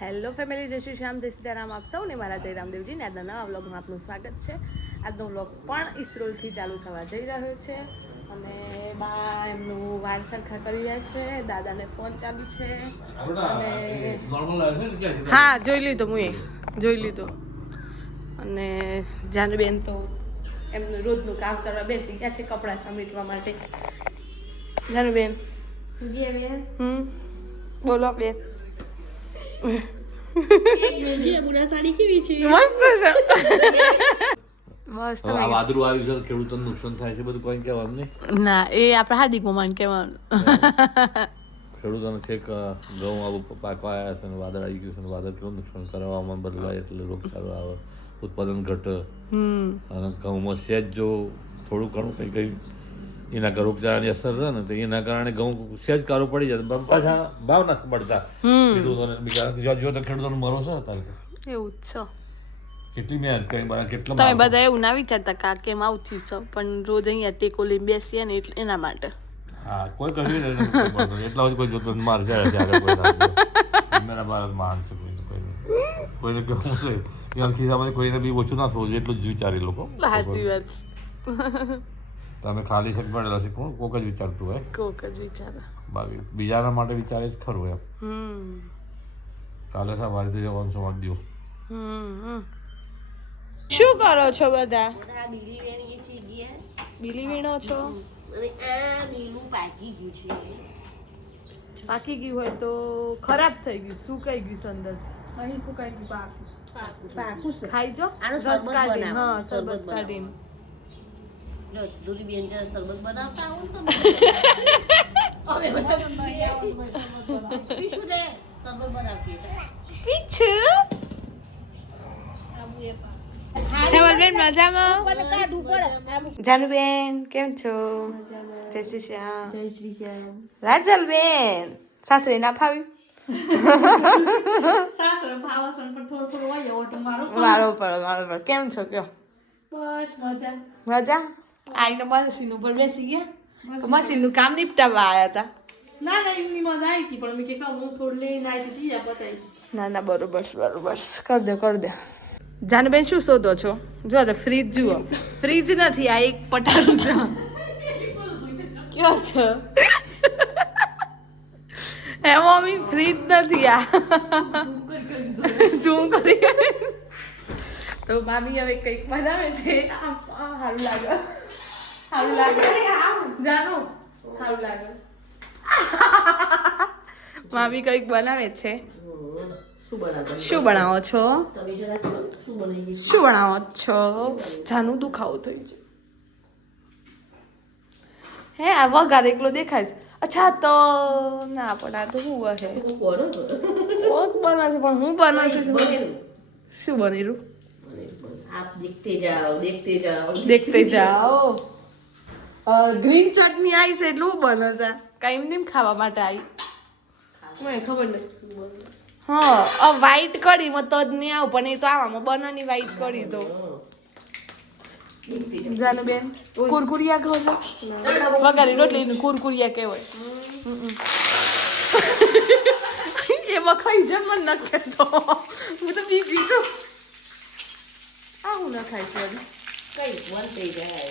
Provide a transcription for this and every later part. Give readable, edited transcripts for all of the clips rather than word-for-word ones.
Hello family, જય શ્રી શ્યામ, જય સીતારામ. આપ સૌને મારા જય રામદેવજીને આજના નવા વ્લોગમાં આપનું સ્વાગત છે. આજનો વ્લોગ પણ ઇસરોલથી ચાલુ થવા જઈ રહ્યો છે અને બા એમનું વાળ સરખા કરી રહ્યા છે. દાદાને ફોન ચાલુ છે અને હા જોઈ લીધો, હું જોઈ લીધો. અને જાનબેન તો એમનું રોજનું કામ કરવા બેસી ગયા છે, કપડાં સમેટવા માટે. જાનુબેન બોલો બેન. સાડી કેવી છે? મસ્ત છે. બસ આ વાદળું આવ્યું છે, ખેડૂતોને નુકસાન થાય છે, બધું કોઈ કહેવાનું નહીં. ના, એ આપણે હાર્દિક મોમાન કહેવાનું. ખેડૂતોને છેક ઘઉં આવું પાકવા આવ્યા છે અને વાદળ આવી ગયું છે અને વાદળ કેવું નુકસાન કરે, હવામાન બદલાય એટલે રોગચાળો આવે, ઉત્પાદન ઘટે અને ઘઉંમાં સહેજ જો થોડું ઘણું કંઈ કંઈ એના રોગચાળાની અસર રહે ને તો એના કારણે ઘઉં સહેજ કારો પડી જાય, પાછા ભાવ નથી મળતા ખેડૂતોને. બીજા જો તો ખેડૂતોને મરો છે અત્યારે તો એવું જ છે. કેટલી મહેનત કરી, કેટલા તમે બધા એવું ના વિચારતા કા કેમ આવું થયું છે, પણ રોજ અહીંયા ટેકો લઈને બેસીએ ને એટલે એના માટે. હા, કોઈ કશું નહીં એટલા બધું કોઈ જોતો માર જાય છે આગળ કોઈ મેરા ભારત મહાન છે. કોઈને કેવું છે એમ ખિસ્સામાં કોઈને બી ઓછું ના થવું જોઈએ એટલું જ વિચારી લોકો. સાચી વાત. તમે ખાલી શક પડેલા છે, કોક જ વિચારતું હોય, કોક જ વિચારે, બાકી બીજાના માટે વિચારે જ ખરું એમ. કાલે સવારે તો જવાનું છે વાંધ્યો. શું કરો છો બધા? બીલી વીણો છો? પાકી ગયું હોય તો ખરાબ થઈ ગયું, સુકાઈ ગયું છે અંદર. અહીં સુકાઈ ગયું પાકું છે. ખાઈ જો આનું રસ શરબત કાઢીને. બનાવો, હા, શરબત શરબત કાઢીને. જો દૂરી બેન જરા શરબત બનાવતા આવું તો અમે બધા પીશું લે શરબત બનાવીએ પીછું હેમલબેન મજામાં? જાનુબેન કેમ છો? જય શ્રી શ્યામ. જય શ્રી શ્યામ. રાજલબેન સાસરી ના ફાવ્યું? સાસરો ફાવસન પણ થોડું હોય ઓટો મારો મારો પર કેમ છો કયો? બસ મજા. મજા? આઈને મશીન ઉપર બેસી ગયા? મશીન નું કામ નિપટાવવા આવ્યા હતા? ના એમની મજા આવી હતી પણ મેં કે હું થોડું લઈને આવી હતી ત્યાં બતાવી. ના બરોબર કર દે. જાનુબેન શું શોધો છો? જો તો ફ્રીજ જુઓ. ફ્રીજ નથી, આ એક પટારું છે. કયો છે? હે મમ્મી, ફ્રીજ નથી આ. ઝૂમ કરી તો મામી હવે કંઈક બનાવે છે. સારું લાગે જાનું, સારું લાગે. મામી કંઈક બનાવે છે. શું બનાવો છો? શું બનાવો છો? જાનું દુખાવો થઈ છે. હે આ વઘાર એકલો દેખાય છે. અચ્છા તો ના પણ આ તો શું હે બને છે, પણ હું બને છે શું બનેલું? આપ देखते જાઓ. ગ્રીન ચટણી આવી છે એટલું બને છે. કાંઈ એમ ખાવા માટે આવી? મને ખબર નથી શું બોલ. હા, વ્હાઈટ કઢી માં તો જ નહીં આવું, પણ એ તો આવામાં બનાની વ્હાઈટ કઢી તો. જાનુબેન કુરકુરિયા ખાવ છો? વઘારી રોટલી કુરકુરિયા કહેવાય. એમાં ખાઈ જ મન ન કહેતો, હું તો બીજી તો આ હું ન ખાઈ છે. કઈ બનતી જાય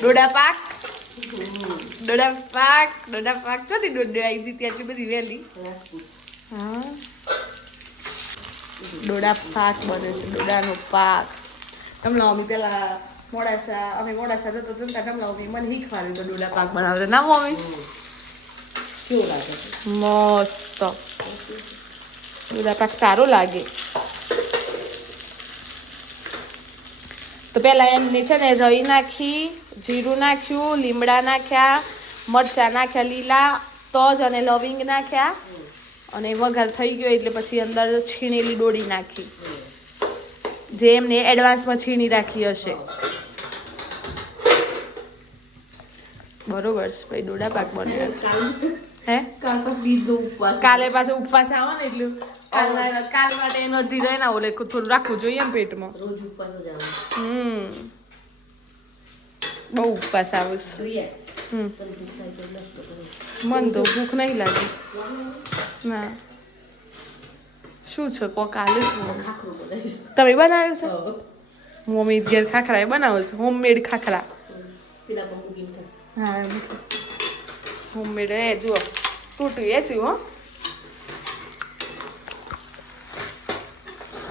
ડોડા પાક નથી. ડોડા આવી જતી આટલી બધી વહેલી. હા, ડોડા પાક બને છે. ડોડાનો પાક. કમલા મમ્મી પેલા અમે મોડાસા જતો જમતા કમલા મમ્મી મને શીખવાડ્યું તો ડોડા પાક બનાવતા. ના મમ્મી કેવું લાગે છે? મસ્ત. ડોડા પાક સારો લાગે. તો પેલા એમને છે ને રઈ નાખી, જીરું નાખ્યું, લીમડા નાખ્યા, મરચાં નાખ્યા લીલા, તજ અને લવિંગ નાખ્યા અને વઘાર થઈ ગયો એટલે પછી અંદર છીણેલી ડોળી નાખી, જે એમને એડવાન્સમાં છીણી રાખી હશે. બરોબર છે ભાઈ, ડોડા પાક બને. હે કાલે પાછો ઉપવાસ આવે ને એટલે કાલ માટે એનર્જી રહે ને, ઓલે થોડું રાખવું જોઈએ એમ પેટમાં. રોજ ઉપવાસ જ આવે. બહુ ઉપવાસ આવે છે. મન તો ભૂખ નહીં લાગી. ના શું છે કોક આલે શું ખાખરું બનાવીશ. તમે બનાવ્યું છે હા. મમ્મી ઘેર ખાખરા એ બનાવે છે હોમમેડ ખાખરા પેલા પણ મૂકીને ખાય. હા હોમમેડ એ જુઓ તૂટી એ છું હો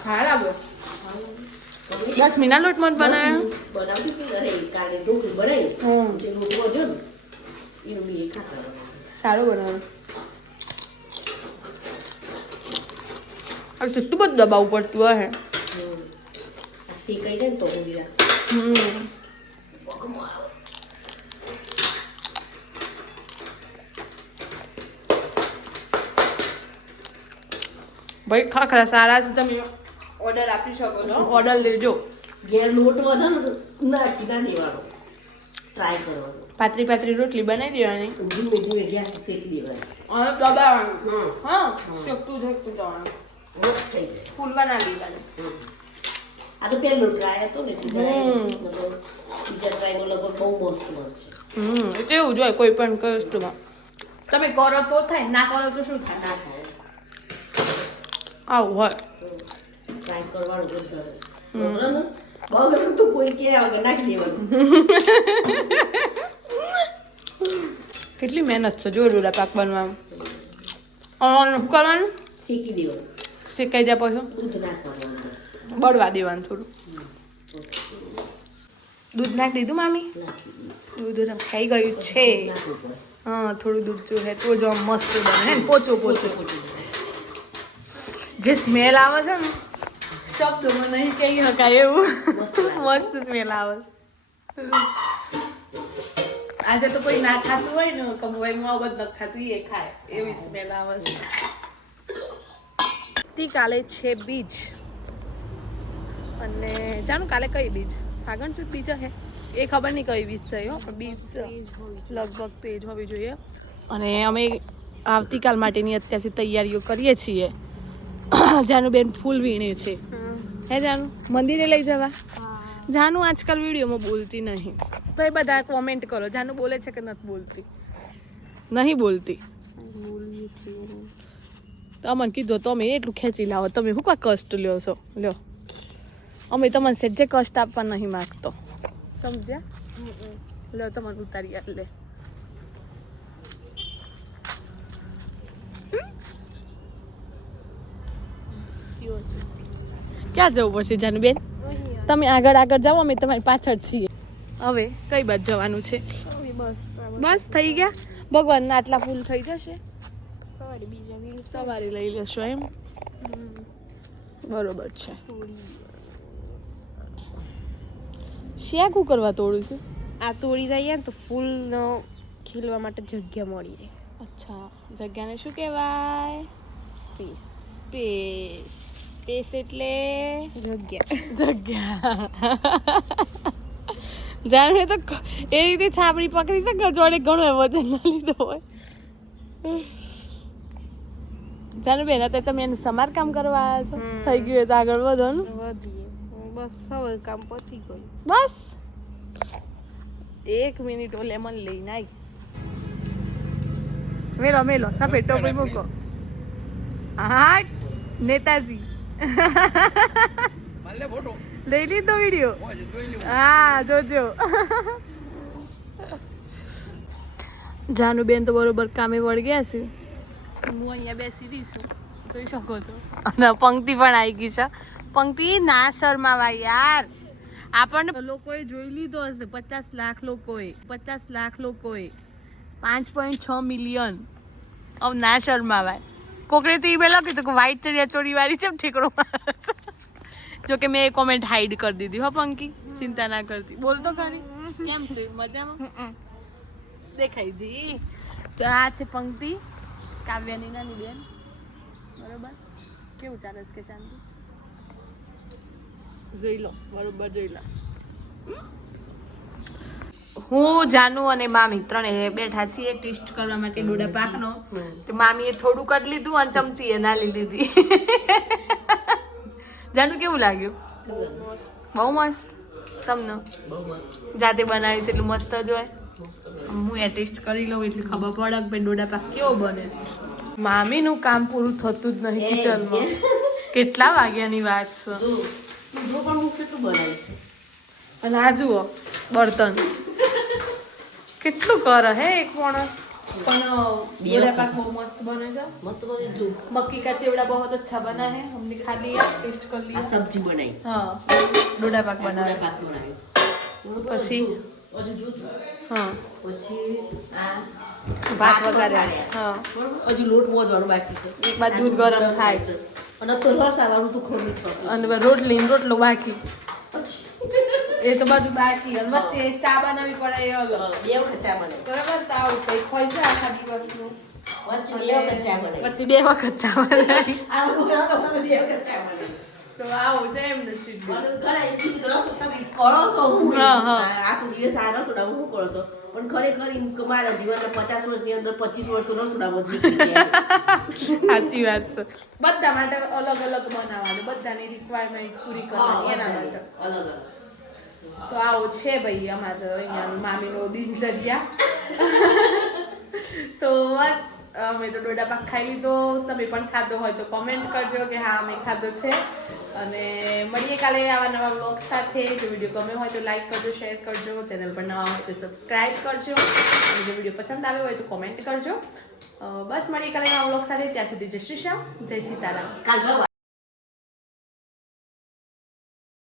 હા લાગો 10 મિનિટ લોટ મત બનાવ્યો બનાવતી હતી ને, અરે કાલે ઢોકળી બનાવી. જે લોટ વધ્યો ને એનું બી એ ખાખરા બનાવ્યા. સારું બનાવ્યું હવે કેટલું બધું દબાવવું પડતું હે આ શેકાઈ જાય ને તો ઉડી રાખે. ભાઈ ખાખરા સારા છે તમે ઓર્ડર આપી શકો છો ઓર્ડર લેજો ઘેર લોટ વધે ને તો નાખી ના દેવાનો, ટ્રાય કરવાનો. પાતળી રોટલી બનાવી દેવાની ધીમે ધીમે ગેસ શેકી દેવાનો. અને દબાવવાનું હા શેકતું જવાનું મસ્ત થઈ જાય. ફૂલવા ના દીધા આ તો પહેલો ટ્રાય હતો ને બીજા ટ્રાયમાં લગભગ બહુ મસ્ત બનશે. જેવું જોઈએ કોઈ પણ વસ્તુમાં તમે કરો તો થાય ના કરો તો શું થાય ના થાય આવું હોય ટ્રાય કરવાનું વધારે. બગડે તો કોઈ કે આગળ નાખી દેવાનું. કેટલી મહેનત છે જો ડોડા પાક બનવામાં શું કરવાનું શેકી દેવાનું. શેકાઈ જાય પછી દૂધ નાખવાનું. બળવા દેવાનું થોડું દૂધ નાખી દીધું મામી નાખી દૂધ ખાઈ ગયું છે નાખવું પડે. હા થોડું દૂધ જોઈએ તો જો આમ મસ્ત બને હે ને પોચો જે સ્મેલ આવે છે ને શબ્દમાં નહીં કહી શકાય એવું મસ્ત સ્મેલ આવે છે આજે તો કોઈ ના ખાતું હોય ને કમવાઈમાં અવધ ન ખાતું એ ખાય એવી સ્મેલ આવે છે કાલે છે બીજ અને જાણું કાલે કઈ બીજ ફાગણ સુદ બીજ હે એ ખબર નહીં કઈ બીજ છે હો પણ બીજ લગભગ તો એ જ હોવી જોઈએ અને અમે આવતીકાલ માટેની અત્યારથી તૈયારીઓ કરીએ છીએ જાનું બેન ફૂલ વીણે છે હે જાનું મંદિરે લઈ જવા જાનું આજકાલ વિડીયોમાં બોલતી નહીં તો એ બધા કોમેન્ટ કરો જાનું બોલે છે કે નથી બોલતી નહીં બોલતી તો અમને કીધું તમે એટલું ખેંચી લાવો તમે શું કાંઈ કષ્ટ લ્યો છો લ્યો અમે તમને સેજે કષ્ટ આપવા નહીં માગતો સમજ્યા લ્યો તમને ઉતારી એટલે ક્યાં જવું પડશે જાનુબેન તમે આગળ જાઓ અમે તમારી પાછળ છીએ હવે કઈ બાજુ જવાનું છે બસ થઈ ગયા ભગવાનના આટલા ફૂલ થઈ જશે સવારે લઈ લેશો એમ બરોબર છે શેકું કરવા તોડું છું આ તોડી દઈએ ને તો ફૂલનો ખીલવા માટે જગ્યા મળી રહે. અચ્છા જગ્યાને શું કહેવાય સ્પેસ સ્પેસ એટલે જગ્યા જાણે તો એ રીતે છાપડી પકડી શકે જોડે ઘણો વજન ના લીધો હોય જાનુ બેન અત્યારે તમે એનું સમારકામ કરવા આવ્યા છો થઈ ગયું હોય તો આગળ વધો ને વધીએ બસ હવે કામ પતી ગયું. બસ 1 મિનિટ ઓ લેમન લઈને આવી મેલો સફેદ ટોપી મૂકો હા નેતાજી લઈ લીધો વિડીયો હા જોજો જાનુબેન તો બરોબર કામે વળી ગયા છે હું અહીંયા બેસી રહી છું જોઈ શકો છો અને પંક્તિ પણ આવી ગઈ છે પંક્તિ ના શર્માવા યાર આપણને લોકોએ જોઈ લીધો હશે 50 લાખ લોકોએ 5.6 મિલિયન હવે ના શર્માવાય કોકરે તો ઈમેલ લખ્યું કે વ્હાઈટ ચડિયા ચોરી વાળી છે ઠેકડો જો કે મેં એ કોમેન્ટ હાઈડ કરી દીધી હો પંકી ચિંતા ના કરતી બોલતો ખાલી કેમ છે મજામાં દેખાઈ જી તો આ છે પંક્તિ કાવ્યાની નાની બેન બરોબર કેવું ચાલે છે કે શાંતિ જોઈ લો બરોબર જોઈ લો હું જાનુ અને મામી ત્રણે બેઠા છીએ ટેસ્ટ કરવા માટે ડોડા પાકનો તો મામીએ થોડું કરી લીધું અને ચમચીએ નાલી લીધી જાનુ કેવું લાગ્યું બહુ મસ્ત તમને જાતે બનાવી છે એટલું મસ્ત જ હોય હું એ ટેસ્ટ કરી લઉં એટલે ખબર પડે કે ડોડા પાક કેવો બને છે મામીનું કામ પૂરું થતું જ નહીં કિચનમાં કેટલા વાગ્યાની વાત છે જો તું જો પણ હું કેટલું બનાવીશ અને આ જુઓ બર્તન કેટલું કરે હે એક માણસ પણ બે પાક બહુ મસ્ત બને છે મસ્ત બની જો मक्की का चिवड़ा बहुत अच्छा बना है हमने खा लिया टेस्ट कर આ लिया સબ્જી બનાવી हाँ डोडा पाक बना પાક બનાવ્યું પછી હજુ જો हाँ પછી આ ભાત વઘાર્યા હા બરોબર હજુ લોટ બોધવાનું બાકી છે એક બાજુ દૂધ ગરમ થાય છે અને તો રસ આવવાનું તું ખોલી પડશે અને રોટલી ને રોટલો બાકી એ તો બધું બાકી અને વચ્ચે ચા બનાવવી પડે એ અલગ બે વખત ચા બનાવી બરાબર તો આવું કંઈક હોય છે આખા દિવસનું વચ્ચે બે વખત ચા બનાવી વચ્ચે 2 વખત ચા બનાવી આ બધું કરો તો બે વખત ચા બનાવી તો આવું છે એમનું શીડ્યુલ મને ઘણા એમ કીધું કે રસોઈ તમે કરો છો હું હા, હા. આખો દિવસ આ રસોડા હું કરો છો પણ ખરેખર એમ કે મારા જીવનના 50 વર્ષની અંદર 25 વર્ષ તો રસોડામાં જ નીકળી ગયા સાચી વાત છે બધા માટે અલગ અલગ બનાવવાનું બધાની રિક્વાયરમેન્ટ પૂરી કરવાની એના માટે અલગ અલગ તો આવો છે ભાઈ અમારે અહીંયા મામીનો દિનચર્યા તો બસ અમે તો ડોડા પાક ખાઈ લીધો તમે પણ ખાધો હોય તો કોમેન્ટ કરજો કે હા અમે ખાધો છે અને મળીએ કાલે આવા નવા બ્લોગ સાથે જો વિડીયો ગમ્યો હોય તો લાઈક કરજો શેર કરજો ચેનલ પર નવા હોય તો સબસ્ક્રાઇબ કરજો અને જો વિડીયો પસંદ આવ્યો હોય તો કોમેન્ટ કરજો બસ મળીએ કાલે નવા બ્લોગ સાથે ત્યાં સુધી જય શ્રી શ્યામ જય સીતારામ કાલ રવા